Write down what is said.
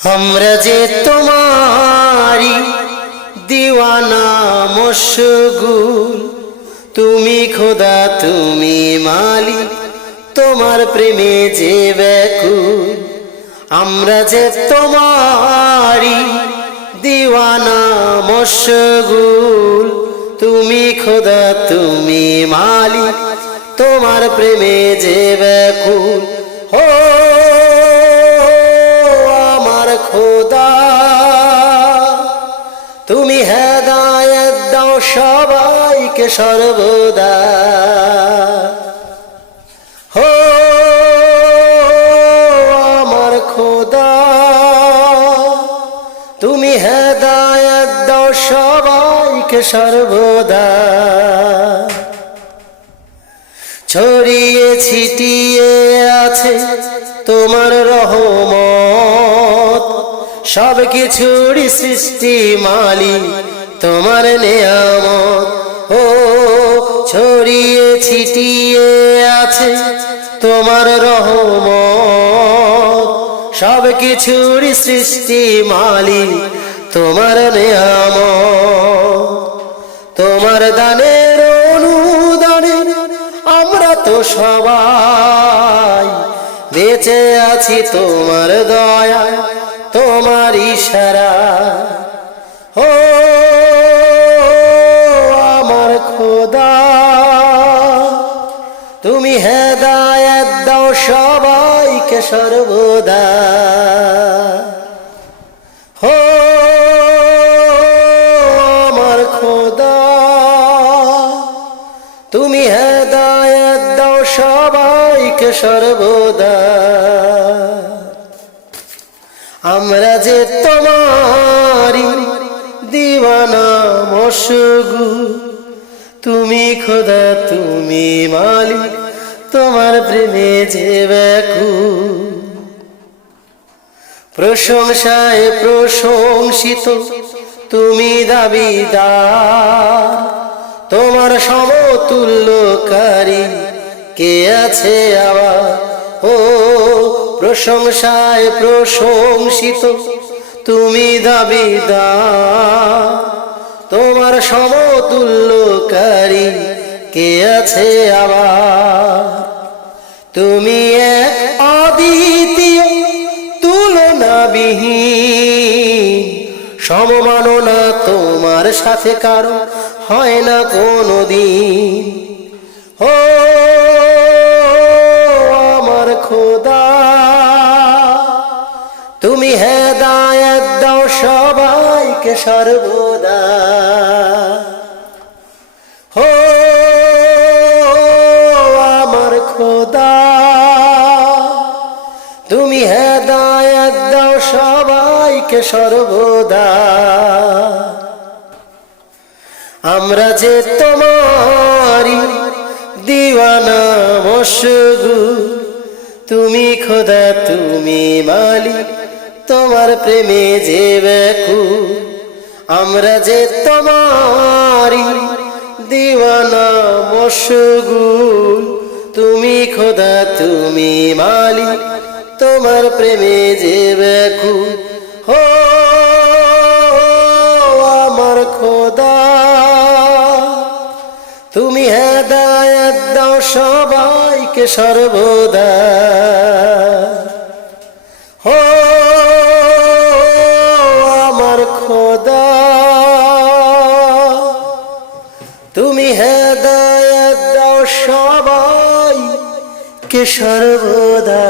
আমরা যে তোমারি দিওয়ানা মশগুল, তুমি খোদা তুমি মালিক, তোমার প্রেমে যে ব্যাকুল। আমরা যে তোমারি দিওয়ানা মশগুল, তুমি খোদা তুমি মালিক, তোমার প্রেমে যে ব্যাকুল। ও আমার খোদা, তুমি হেদায়েত দাও সবাইকে সর্বদা। ও আমার খোদা, তুমি হেদায়েত দাও সবাইকে সর্বদা। ছড়িয়ে ছিটিয়ে আছে তোমার রহমত, সব কিছুর সৃষ্টি মালিক তোমার নেয়ামত। ও ছড়িয়ে ছিটিয়ে আছে তোমার রহমত, সব কিছুর সৃষ্টি মালিক তোমার নেয়ামত। তোমার দানের অনুদানে আমরা তো সবাই বেঁচে আছি তোমার দয়া তোমার ইশারা। ও আমার খোদা, তুমি হেদায়েত দাও সবাইকে সর্বদা। ও আমার খোদা, তুমি হেদায়েত দাও সবাইকে সর্বদা। আমরা যে তোমারি দিওয়ানা মশগুল, তুমি খোদা তুমি মালিক, তোমার প্রেমে যে ব্যাকুল। প্রশংসায় প্রশংসিত তুমি দাবিদার, তোমার সমতুল্যকারী কে আছে আবার। ও প্রশংসায় প্রশংসিত তুমি দাবিদার, তোমার সমতুল্যকারী কে আছে আবার। তুমি এক অদ্বিতীয় তুলনাবিহীন, সমমাননা তোমার সাথে কারো হয় না কোনদিন। ও আমার খোদা, তুমি হেদায়েত দাও সবাইকে সর্বদা। ও আমার খোদা, তুমি হেদায়েত দাও সবাইকে সর্বদা। আমরা যে তোমারি দিওয়ানা মশগুল, তুমি খোদা তুমি মালিক, তোমার প্রেমে যে ব্যাকুল। আমরা যে তোমারি দিওয়ানা মশগুল, তুমি খোদা তুমি মালিক, তোমার প্রেমে যে ব্যাকুল। ও আমার খোদা, তুমি হেদায়েত দাও সবাইকে সর্বদা। ও আমার খোদা, তুমি হেদায়েত দাও সবাইকে সর্বদা।